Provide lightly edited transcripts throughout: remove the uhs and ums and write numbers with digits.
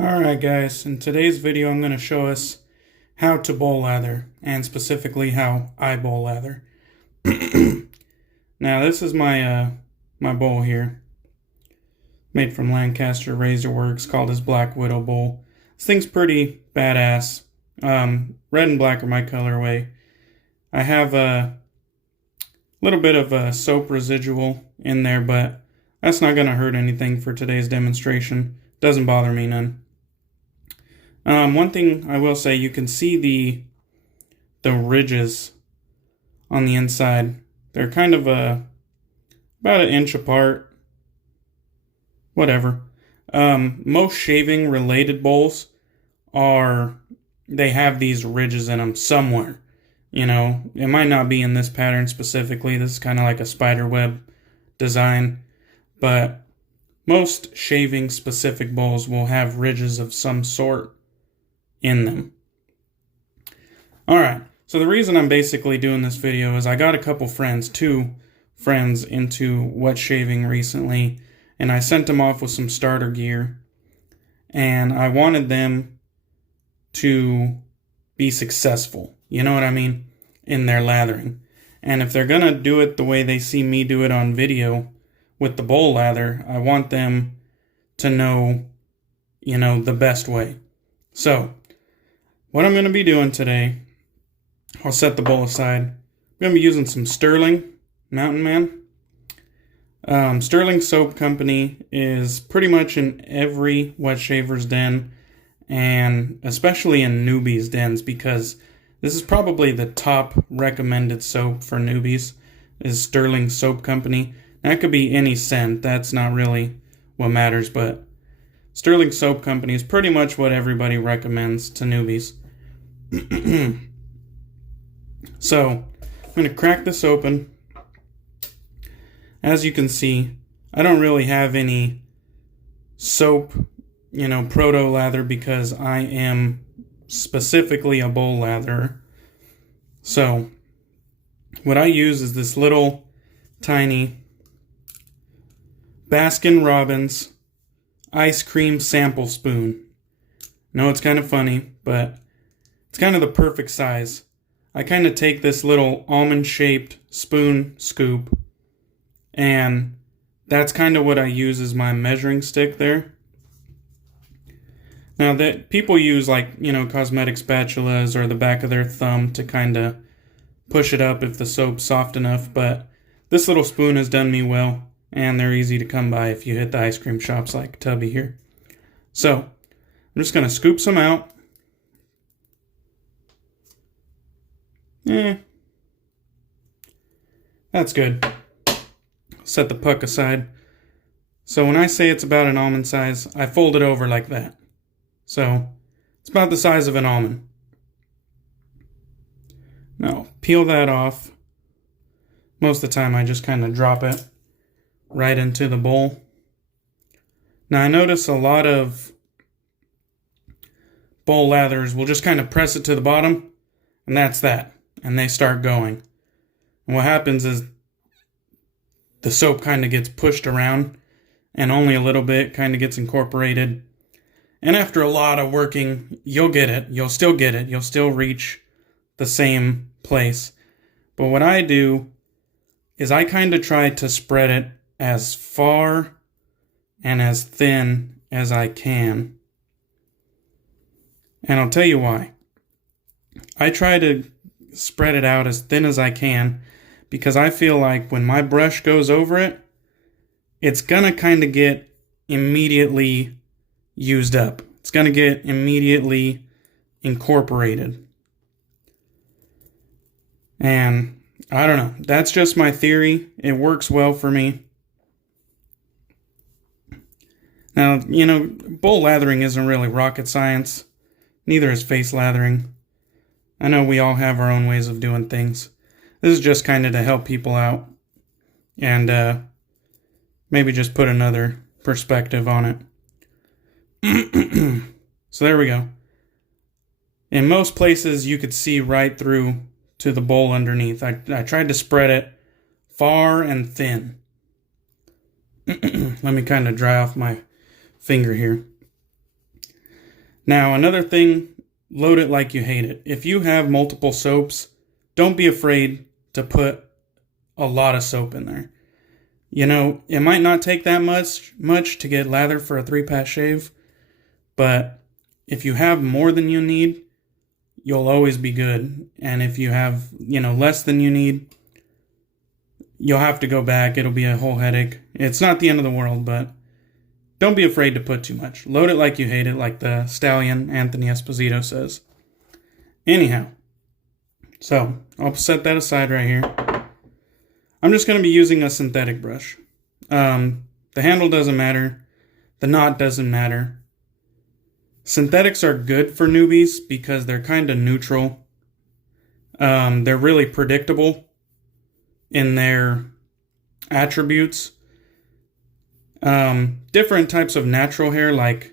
Alright guys, in today's video I'm going to show us how to bowl lather, and specifically how I bowl lather. Now this is my my bowl here, made from Lancaster Razor Works, called his Black Widow bowl. This thing's pretty badass. Red and black are my colorway. I have a little bit of a soap residual in there, but that's not going to hurt anything for today's demonstration. Doesn't bother me none. One thing I will say, you can see the ridges on the inside. They're kind of about an inch apart. Whatever. Most shaving related bowls they have these ridges in them somewhere. You know, it might not be in this pattern specifically. This is kind of like a spider web design, but most shaving specific bowls will have ridges of some sort in them. Alright, so the reason I'm basically doing this video is I got a couple friends, two friends, into wet shaving recently, and I sent them off with some starter gear, and I wanted them to be successful, you know what I mean, in their lathering. And if they're gonna do it the way they see me do it on video with the bowl lather, I want them to know, you know, the best way. So what I'm going to be doing today, I'll set the bowl aside. I'm going to be using some Stirling Mountain Man. Stirling Soap Company is pretty much in every wet shaver's den, and especially in newbies' dens, because this is probably the top recommended soap for newbies, is Stirling Soap Company. That could be any scent, that's not really what matters, but Stirling Soap Company is pretty much what everybody recommends to newbies. So, I'm going to crack this open. As you can see, I don't really have any soap, you know, proto lather, because I am specifically a bowl latherer. So, what I use is this little tiny Baskin Robbins ice cream sample spoon. No, it's kind of funny, but it's kind of the perfect size. I kind of take this little almond-shaped spoon scoop, and that's kind of what I use as my measuring stick there. Now, that people use, like, you know, cosmetic spatulas or the back of their thumb to kind of push it up if the soap's soft enough, but this little spoon has done me well, and they're easy to come by if you hit the ice cream shops like Tubby here. So, I'm just going to scoop some out. That's good. Set the puck aside. So when I say it's about an almond size, I fold it over like that. So, it's about the size of an almond. Now, peel that off. Most of the time I just kind of drop it right into the bowl. Now, I notice a lot of bowl lathers will just kind of press it to the bottom, and that's that. And they start going. And what happens is the soap kind of gets pushed around, and only a little bit kind of gets incorporated. And after a lot of working, you'll get it. You'll still get it. You'll still reach the same place. But what I do is I kind of try to spread it as far and as thin as I can. And I'll tell you why. I try to spread it out as thin as I can, because I feel like when my brush goes over it, it's gonna kind of get immediately used up. It's gonna get immediately incorporated. And I don't know, that's just my theory. It works well for me. Now, you know, bowl lathering isn't really rocket science. Neither is face lathering. I know we all have our own ways of doing things. This is just kind of to help people out, and maybe just put another perspective on it. So there we go. In most places you could see right through to the bowl underneath. I tried to spread it far and thin. Let me kind of dry off my finger here. Now, another thing, load it like you hate it. If you have multiple soaps, don't be afraid to put a lot of soap in there. You know, it might not take that much to get lather for a 3-pass shave, but if you have more than you need, you'll always be good. And if you have, less than you need, you'll have to go back. It'll be a whole headache. It's not the end of the world, but don't be afraid to put too much. Load it like you hate it, like the stallion Anthony Esposito says. Anyhow, so I'll set that aside right here. I'm just going to be using a synthetic brush. The handle doesn't matter. The knot doesn't matter. Synthetics are good for newbies because they're kind of neutral. They're really predictable in their attributes. Different types of natural hair, like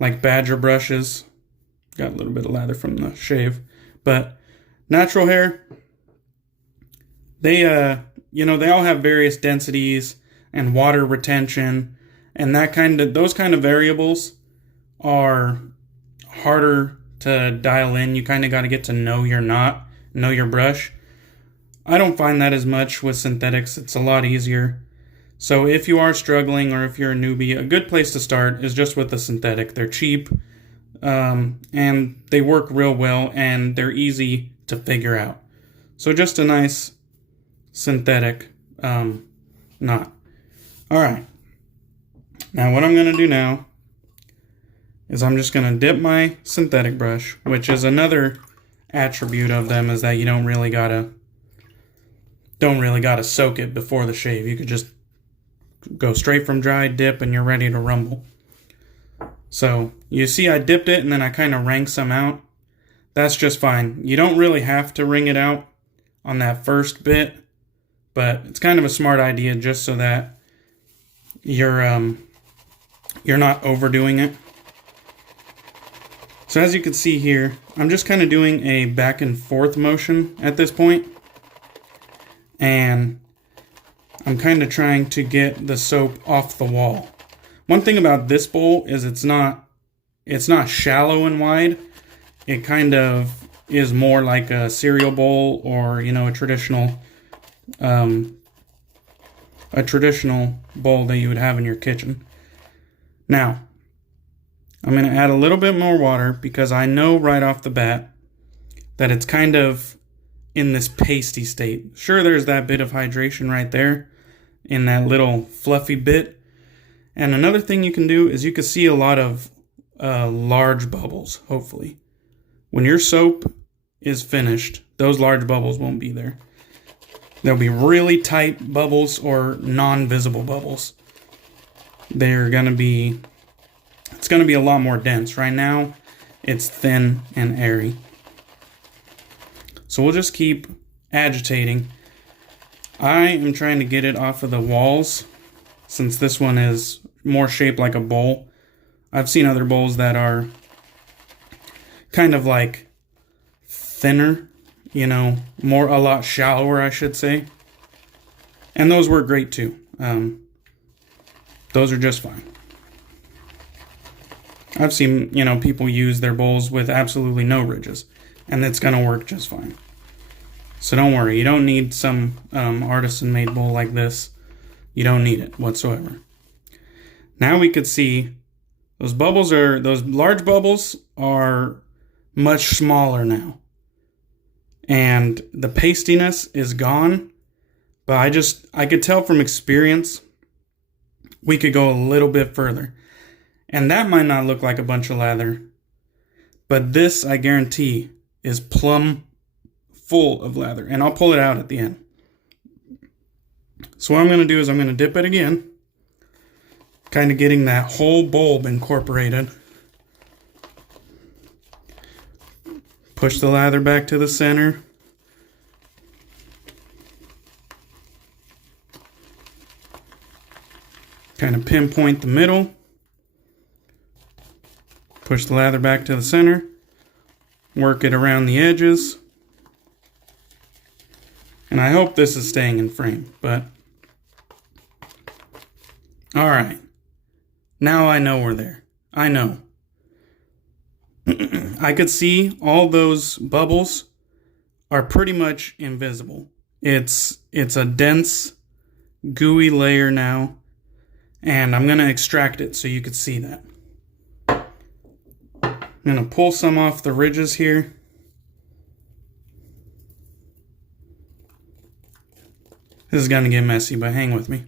badger brushes. Got a little bit of lather from the shave. But natural hair, they all have various densities and water retention, and those kind of variables are harder to dial in. You kind of got to get to know your knot, know your brush. I don't find that as much with synthetics. It's a lot easier. So if you are struggling or if you're a newbie, a good place to start is just with the synthetic. They're cheap, and they work real well, and they're easy to figure out. So just a nice synthetic knot. All right. Now what I'm going to do now is I'm just going to dip my synthetic brush, which is another attribute of them, is that you don't really gotta soak it before the shave. You could just go straight from dry, dip, and you're ready to rumble. So you see I dipped it and then I kind of wring some out. That's just fine. You don't really have to wring it out on that first bit, but it's kind of a smart idea just so that you're not overdoing it. So as you can see here, I'm just kind of doing a back and forth motion at this point. And I'm kind of trying to get the soap off the wall. One thing about this bowl is it's not shallow and wide. It kind of is more like a cereal bowl, or a traditional bowl that you would have in your kitchen. Now, I'm going to add a little bit more water because I know right off the bat that it's kind of in this pasty state. Sure, there's that bit of hydration right there in that little fluffy bit. And another thing you can do is you can see a lot of large bubbles, hopefully. When your soap is finished, those large bubbles won't be there. There'll be really tight bubbles or non-visible bubbles. It's going to be a lot more dense. Right now, it's thin and airy. So we'll just keep agitating. I am trying to get it off of the walls, since this one is more shaped like a bowl. I've seen other bowls that are kind of like thinner, a lot shallower, I should say. And those work great too. Those are just fine. I've seen, people use their bowls with absolutely no ridges, and it's going to work just fine. So don't worry, you don't need some artisan-made bowl like this. You don't need it whatsoever. Now we could see those large bubbles are much smaller now. And the pastiness is gone, but I could tell from experience we could go a little bit further. And that might not look like a bunch of lather, but this, I guarantee, is plumb full of lather. And I'll pull it out at the end. So what I'm going to do is I'm going to dip it again, kind of getting that whole bulb incorporated. Push the lather back to the center. Kind of pinpoint the middle. Push the lather back to the center. Work it around the edges. And I hope this is staying in frame, but all right. Now I know we're there. I know. I could see all those bubbles are pretty much invisible. It's a dense, gooey layer now, and I'm going to extract it so you could see that. I'm going to pull some off the ridges here. This is going to get messy, but hang with me.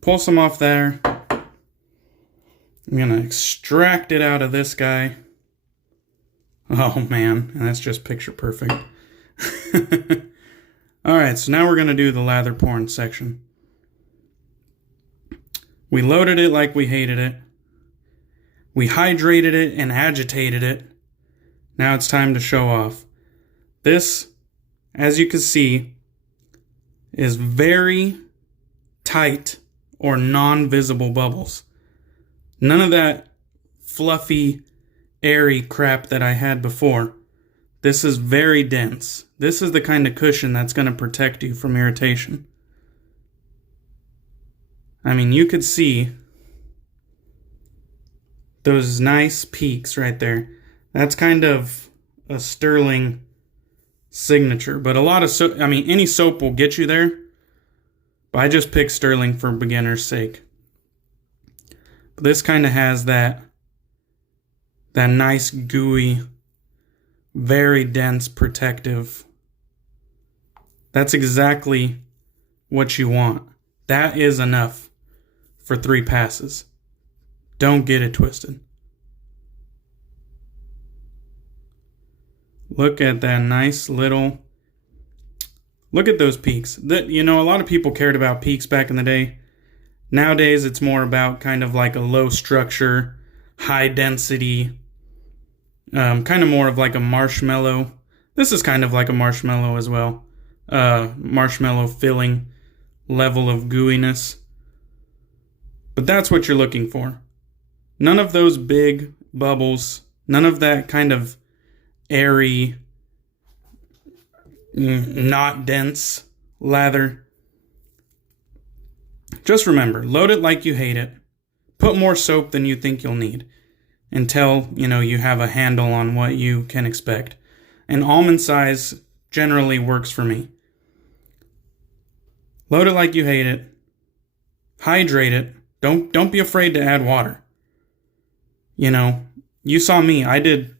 Pull some off there. I'm going to extract it out of this guy. Oh man, that's just picture perfect. Alright, so now we're going to do the lather porn section. We loaded it like we hated it. We hydrated it and agitated it. Now it's time to show off. This, as you can see, is very tight or non-visible bubbles. None of that fluffy, airy crap that I had before. This is very dense. This is the kind of cushion that's going to protect you from irritation. I mean, you could see those nice peaks right there. That's kind of a Stirling signature, but a lot of soap, I mean, any soap will get you there, but I just picked Stirling for beginner's sake. But this kind of has that nice gooey, very dense protective. That's exactly what you want. That is enough for 3 passes. Don't get it twisted. Look at that nice little... Look at those peaks. You know, a lot of people cared about peaks back in the day. Nowadays, it's more about kind of like a low structure, high density, kind of more of like a marshmallow. This is kind of like a marshmallow as well. Marshmallow filling level of gooiness. But that's what you're looking for. None of those big bubbles, none of that kind of airy, not dense lather. Just remember, load it like you hate it. Put more soap than you think you'll need until, you have a handle on what you can expect. And almond size generally works for me. Load it like you hate it. Hydrate it. Don't be afraid to add water. You saw me. I did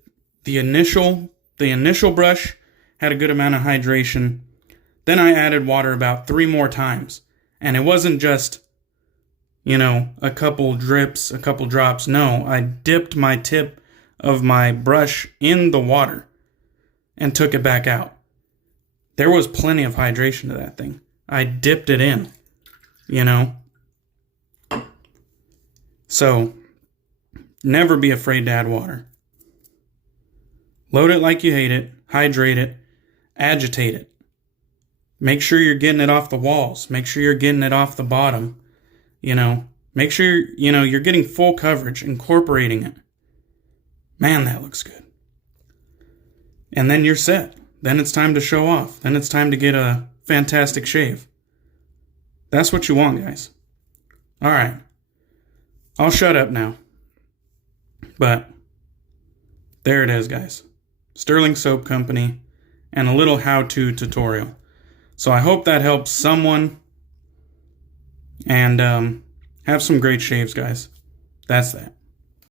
the initial brush, had a good amount of hydration. Then I added water about 3 more times. And it wasn't just, a couple drips, a couple drops. No, I dipped my tip of my brush in the water and took it back out. There was plenty of hydration to that thing. I dipped it in, So, never be afraid to add water. Load it like you hate it. Hydrate it. Agitate it. Make sure you're getting it off the walls. Make sure you're getting it off the bottom. Make sure, you're getting full coverage, incorporating it. Man, that looks good. And then you're set. Then it's time to show off. Then it's time to get a fantastic shave. That's what you want, guys. All right. I'll shut up now. But there it is, guys. Stirling Soap Company and a little how-to tutorial. So I hope that helps someone. And have some great shaves, guys. That's that.